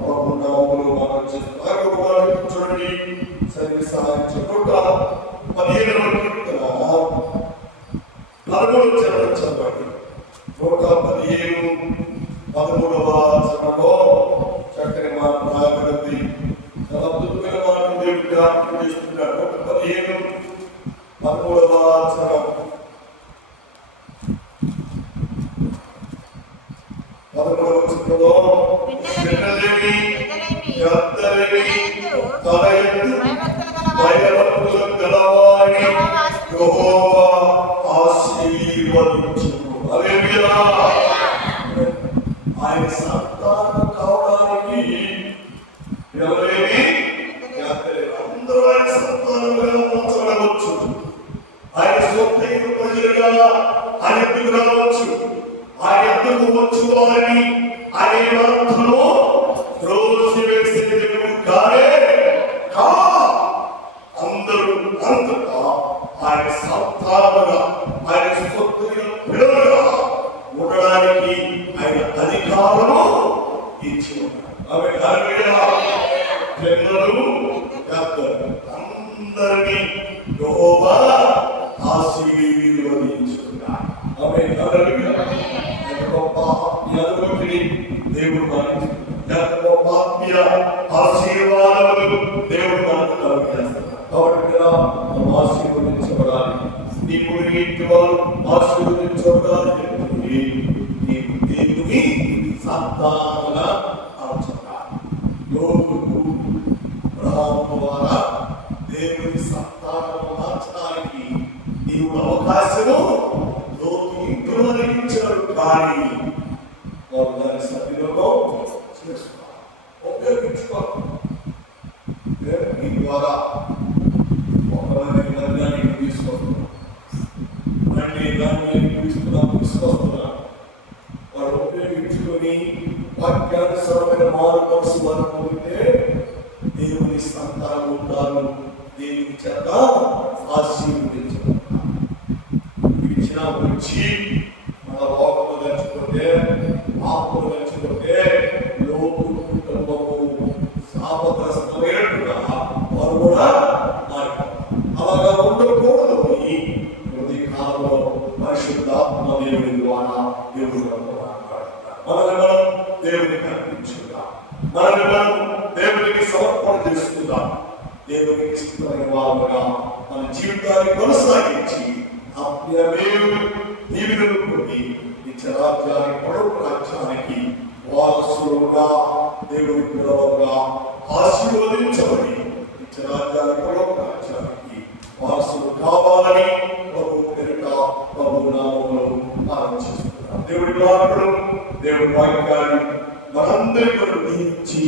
ప్రభు నామములో మనం చేస్తాం. చూడండి, సరిగ్గా సహాయం చెప్పుకుంటా 15వ కీర్తన 13వ చరణం చదవండి. 115 13వ చరణంలో చక్కని మాట రాయబడింది. చాలా అద్భుతమైన మాటలు దేవుడు జ్ఞాపకం చేస్తున్నాడు. 115 13వ చరణం 13వ చరణంలో విన్నలేమి యెహోవాని తన యందు భయభక్తులు గలవారిని యెహోవా ఆశీర్వదించును. హల్లెలూయా. ఆయన సంతానం కావడానికి ఎవరేమి అందరూ ఆయన సంతానంగా మార్చబడవచ్చు. ఆయన స్వప్న ప్రజలుగా ఆయన ఎద్దుకు రావచ్చు. ఆయన ఎద్దుకు వచ్చు వారిని ఆయన అర్థంలో త్రోసివేసే దేవుడు కానే కా. అందరూ అంతటా ఆయన సంతానముగా ఆయన స్వప్న పిల్లలుగా ఉండడానికి ఆయన అధికారము ఇచ్చి ఉన్నాడు. అందరినీ యెహోవా ఆశీర్వదించున్నాడు. ఆమేన్. హల్లెలూయా. గొప్ప ఆత్మీయ దేవుడు మనకు గొప్ప ఆత్మీయ ఆశీర్వాదములు దేవుడు మనకు కలుగజేస్తున్నాడు. కాబట్టి మనం ఆశీర్వదించబడాలి. నీవు ఇంటి వారు ఆశీర్వదించబడాలి. నీవు దేవుని సంతానముగా మార్చబడాలి. లోకుకు అబ్రహాము ద్వారా దేవుని సంతానము మార్చడానికి నీవు అవకాశము లోతు ఇంట్లో ఇచ్చాడు. కానీ వారు దాని సద్వినియోగం చేసుకోవాలి, ఉపయోగించుకోవాలి. మీ ద్వారా ఒకరిని ధన్యానికి తీసుకొస్తున్నాం, మళ్ళీ ధాన్యానికి తీసుకొస్తున్నాం. వారు ఉపయోగించుకొని వాక్యానుసారమైన మారుమనసు వారు పొందితే దేవుని సంతానం ఉంటారు. దేవుని చేత ఆశీర్వదించబడతారు. ఇచ్చిన వచ్చి మన లోపల తెచ్చుకుంటే ఆత్మలు తెచ్చుకుంటే లోపు కుటుంబము శాపగ్రస్తమైనట్టుగా వారు కూడా మారిపోతారు. అలాగా ఉండకూడదు. ఈ కాలంలో పరిశుద్ధాత్మ దేవుని ద్వారా దేవుడు మనల్ని మనం దేవునికి అర్పించుకుందాం. మనల్ని మనం దేవునికి సమర్పణ చేసుకుందాం. దేవునికి ఇష్టమైన వారుగా మన జీవితాన్ని కొనసాగించి ఆత్మీయ మేలు దీవెనలు పొంది నిత్యరాజ్యానికి పొడవు రాజ్యానికి వారసులుగా దేవుని పిల్లలుగా ఆశీర్వదించబడి నిత్యరాజ్యానికి పొడవు రాజ్యానికి వారసులు కావాలని ప్రభు పేరిట ప్రభు నామములో ఆరంభిస్తున్నాం. దేవుడి వాక్యం దేవుడి వాక్యాన్ని మనందరి కొరకు దీవించి